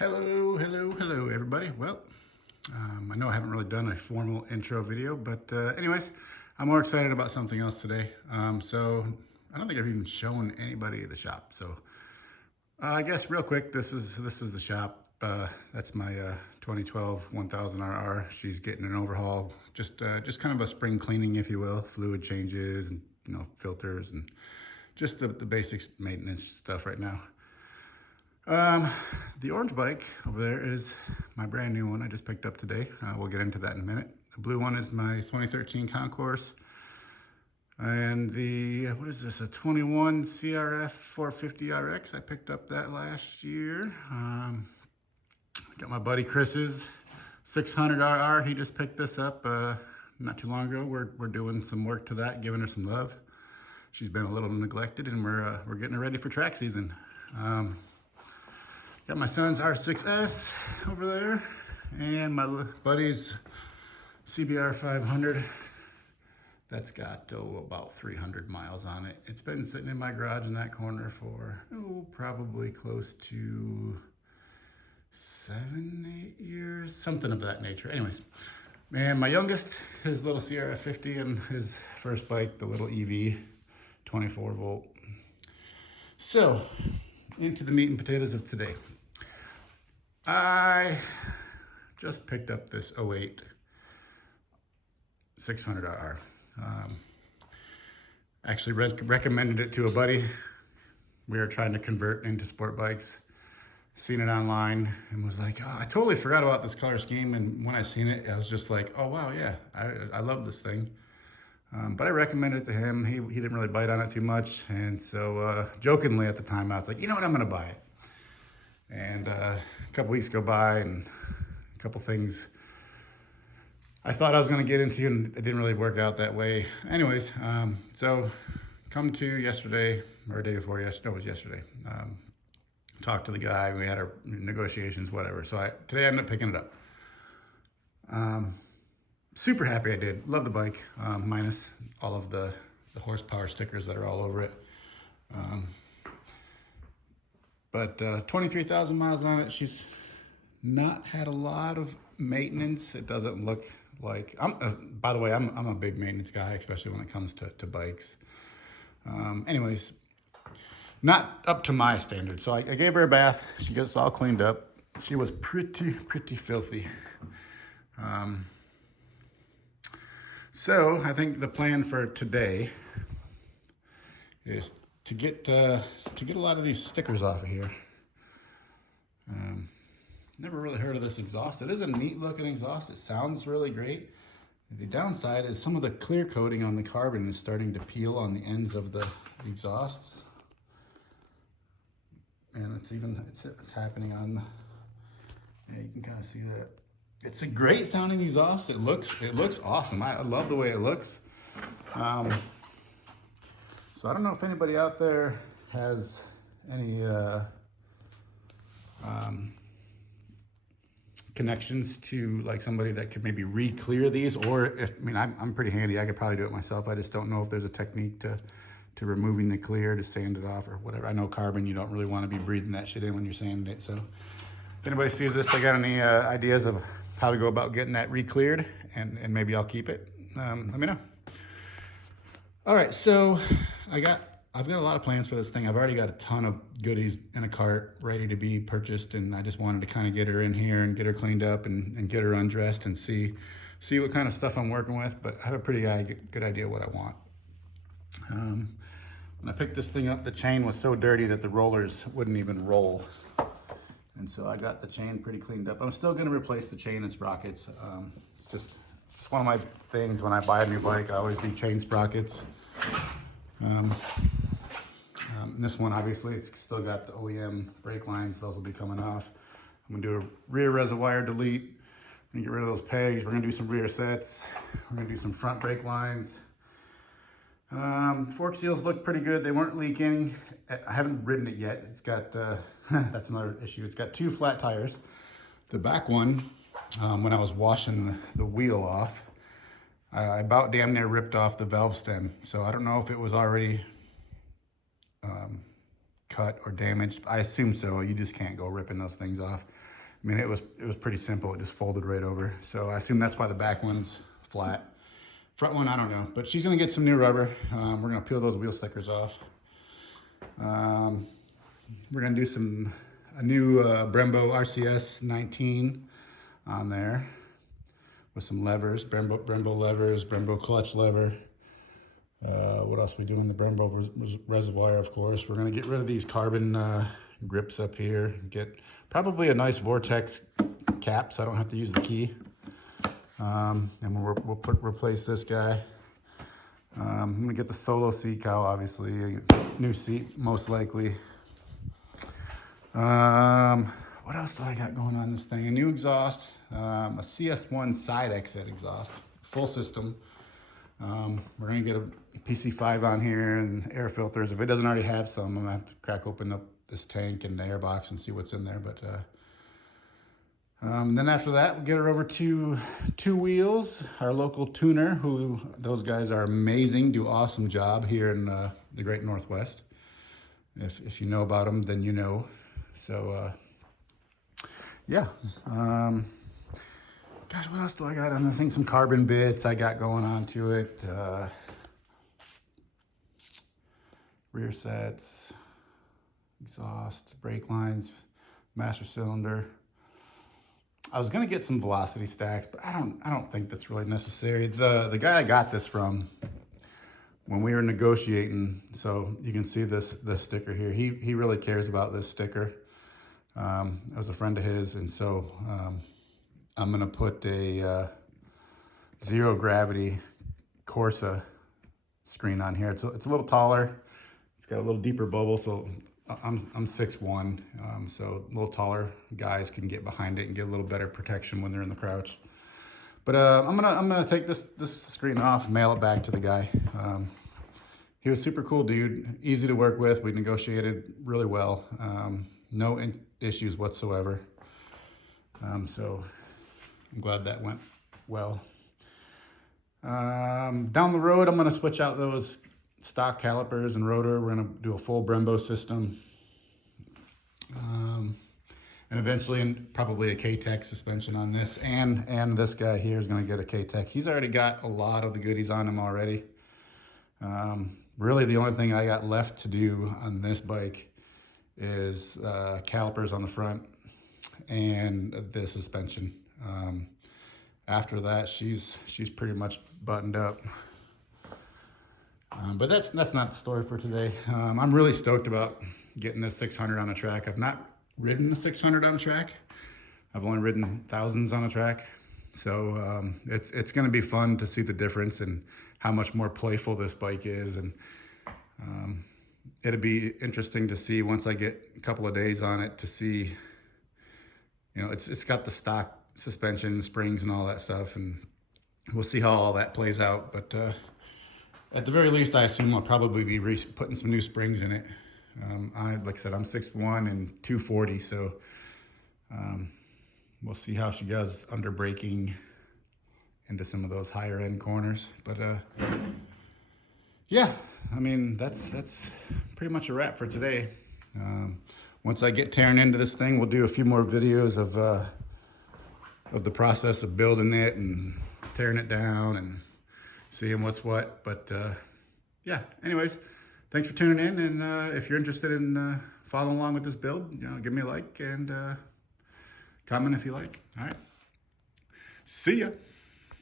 Hello, everybody. Well, I know I haven't really done a formal intro video, but anyways, I'm more excited about something else today. So I don't think I've even shown anybody the shop. So I guess real quick, this is the shop. That's my 2012 1000RR. She's getting an overhaul, just kind of a spring cleaning, if you will, fluid changes and filters and just the basic maintenance stuff right now. The orange bike over there is my brand new one I just picked up today. We'll get into that in a minute. The blue one is my 2013 Concourse. And the, what is this, a 21 CRF 450 RX. I picked up that last year. Got my buddy Chris's 600RR. He just picked this up not too long ago. We're doing some work to that, giving her some love. She's been a little neglected, and we're getting her ready for track season. Got my son's R6S over there, and my buddy's CBR 500. That's got about 300 miles on it. It's been sitting in my garage in that corner for probably close to 7, 8 years, something of that nature. Anyways, man, my youngest, his little CRF 50, and his first bike, the little EV, 24 volt. So, into the meat and potatoes of today. I just picked up this 08 600RR. Actually recommended it to a buddy. We were trying to convert into sport bikes. Seen it online and was like, oh, I totally forgot about this color scheme. And when I seen it, I was just like, oh wow, yeah, I love this thing. But I recommended it to him. He didn't really bite on it too much. And so jokingly at the time, I was like, you know what, I'm gonna buy it. And a couple weeks go by and a couple things I thought I was gonna get into, and it didn't really work out that way. Anyways, so come to yesterday, or day before yesterday, no, it was yesterday. Talked to the guy, we had our negotiations, whatever. So today I ended up picking it up. Super happy I did. Love the bike, minus all of the horsepower stickers that are all over it. But 23,000 miles on it. She's not had a lot of maintenance. It doesn't look like, by the way, I'm a big maintenance guy, especially when it comes to bikes. Anyways, not up to my standards. So I gave her a bath. She gets all cleaned up. She was pretty filthy. So I think the plan for today is to get a lot of these stickers off of here. Never really heard of this exhaust. It is a neat looking exhaust. It sounds really great. The downside is some of the clear coating on the carbon is starting to peel on the ends of the exhausts. And it's happening on the, yeah, you can kind of see that. It's a great sounding exhaust. It looks awesome. I love the way it looks. So I don't know if anybody out there has any connections to like somebody that could maybe re-clear these, or if, I mean, I'm pretty handy. I could probably do it myself. I just don't know if there's a technique to removing the clear, to sand it off or whatever. I know carbon, you don't really want to be breathing that shit in when you're sanding it. So if anybody sees this, they got any ideas of how to go about getting that re-cleared, and maybe I'll keep it, let me know. All right, so I've got a lot of plans for this thing. I've already got a ton of goodies in a cart ready to be purchased, and I just wanted to kind of get her in here and get her cleaned up and get her undressed and see what kind of stuff I'm working with, but I have a pretty good idea what I want. When I picked this thing up, the chain was so dirty that the rollers wouldn't even roll. And so I got the chain pretty cleaned up. I'm still gonna replace the chain and sprockets. It's just one of my things when I buy a new bike. I always do chain sprockets. And this one, obviously, it's still got the OEM brake lines. Those will be coming off. I'm gonna do a rear reservoir delete. I'm gonna get rid of those pegs. We're gonna do some rear sets. We're gonna do some front brake lines. Fork seals look pretty good. They weren't leaking. I haven't ridden it yet. It's got, that's another issue. It's got 2 flat tires. The back one, when I was washing the wheel off, I about damn near ripped off the valve stem. So I don't know if it was already cut or damaged. I assume so. You just can't go ripping those things off. I mean, it was pretty simple. It just folded right over. So I assume that's why the back one's flat. Front one, I don't know. But she's gonna get some new rubber. We're gonna peel those wheel stickers off. We're gonna do a new Brembo RCS 19 on there with some levers, Brembo levers, Brembo clutch lever. What else we do in the Brembo reservoir, of course. We're gonna get rid of these carbon grips up here. Get probably a nice Vortex cap so I don't have to use the key. And we'll replace this guy. I'm gonna get the Solo seat cowl, obviously. New seat, most likely. What else do I got going on this thing? A new exhaust, a CS1 side exit exhaust, full system. We're gonna get a PC5 on here and air filters. If it doesn't already have some, I'm gonna have to crack open this tank and the air box and see what's in there. But then after that, we'll get her over to Two Wheels, our local tuner, who those guys are amazing, do awesome job here in the Great Northwest. If you know about them, then you know. So yeah. Gosh, what else do I got on this thing? Some carbon bits I got going on to it. Rear sets, exhaust, brake lines, master cylinder. I was gonna get some velocity stacks, but I don't think that's really necessary. The guy I got this from, when we were negotiating, so you can see this sticker here. He really cares about this sticker. It was a friend of his, and so I'm gonna put a zero gravity Corsa screen on here. It's a little taller. It's got a little deeper bubble, so I'm 6'1", so a little taller guys can get behind it and get a little better protection when they're in the crouch. But I'm gonna take this screen off, mail it back to the guy. He was super cool dude, easy to work with. We negotiated really well. No issues whatsoever. So I'm glad that went well. Down the road, I'm gonna switch out those stock calipers and rotor. We're gonna do a full Brembo system. And eventually probably a K-Tech suspension on this, and this guy here is gonna get a K-Tech. He's already got a lot of the goodies on him already. Really the only thing I got left to do on this bike is calipers on the front and the suspension. After that, she's pretty much buttoned up. But that's not the story for today. I'm really stoked about getting this 600 on a track. I've not ridden a 600 on a track. I've only ridden thousands on a track. So it's going to be fun to see the difference and how much more playful this bike is. And it'll be interesting to see once I get a couple of days on it to see, you know, it's got the stock suspension, springs and all that stuff. And we'll see how all that plays out. But at the very least, I assume I'll probably be putting some new springs in it. Like I said, I'm 6'1" and 240, so we'll see how she does under braking into some of those higher end corners. But yeah, I mean, that's pretty much a wrap for today. Once I get tearing into this thing, we'll do a few more videos of the process of building it and tearing it down and seeing what's what. But yeah, anyways, thanks for tuning in. And if you're interested in following along with this build, you know, give me a like and comment if you like. All right, see ya.